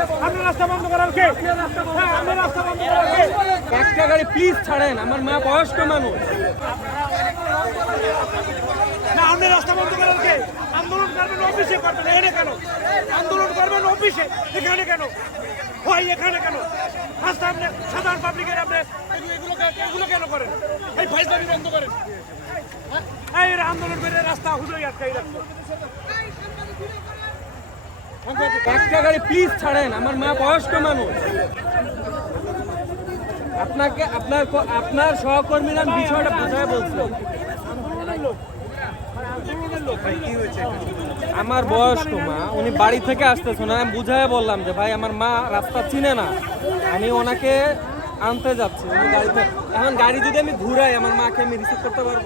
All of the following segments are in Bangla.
আপনার রাস্তা বন্ধ করার কে? হ্যাঁ, আপনার রাস্তা বন্ধ করার কে? একটা গাড়ি প্লিজ ছাড়েন আমার মা বয়স্ক মানুষ। না আপনি রাস্তা বন্ধ করার কে? আন্দোলন করবেন অফিসে করবেন এখানে কেন? আন্দোলন করবেন অফিসে এখানে কেন? হয় এখানে কেন? রাস্তা আপনি সাধারণ পাবলিকের আপনি এগুলো- এগুলো কেন করেন? এই ফাইজলামি বন্ধ করেন। এই আন্দোলন করে রাস্তা হুজুই আটকাই রাখছে। একটা গাড়ি প্লিজ ছাড়েন। আমার মা বয়স্ক মানুষ। আপনাকে আপনার আপনার সহকর্মীরা বিষয়টা বোঝায় বলছে। আমার বয়স্ক মা, উনি বাড়ি থেকে আসতেছে না, আমি বুঝায় বললাম যে, ভাই, আমার মা রাস্তা চিনে না। আমি ওনাকে আনতে যাচ্ছি গাড়িতে। এখন গাড়ি যদি আমি ঘুরাই আমার মাকে আমি রিসিভ করতে পারব?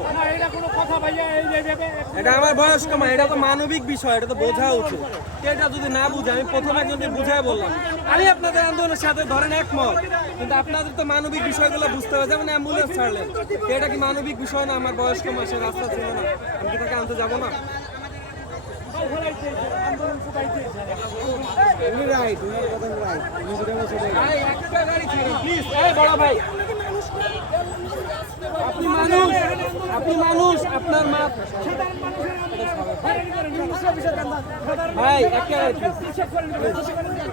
এটা আমার বয়স্ক মা এটা তো মানবিক বিষয় এটা তো বোঝা উচিত। এটা যদি না বুঝে আমি প্রথমে একজনকে বুঝাই বললাম। আমি আপনাদের আন্দোলনের সাথে ধরেন একমত কিন্তু আপনাদের তো মানবিক বিষয়গুলো বুঝতে হবে যেমন অ্যাম্বুলেন্স ছাড়লেন। এটা কি মানবিক বিষয় না? আমার বয়স্ক মাসে রাস্তা ছিল না। আমি কি তাকে আনতে যাব না? গাড়ি ছাড়েন প্লিজ এই বড় ভাই আপনি মানুষ আপনি মানুষ আপনার মা ভাই please।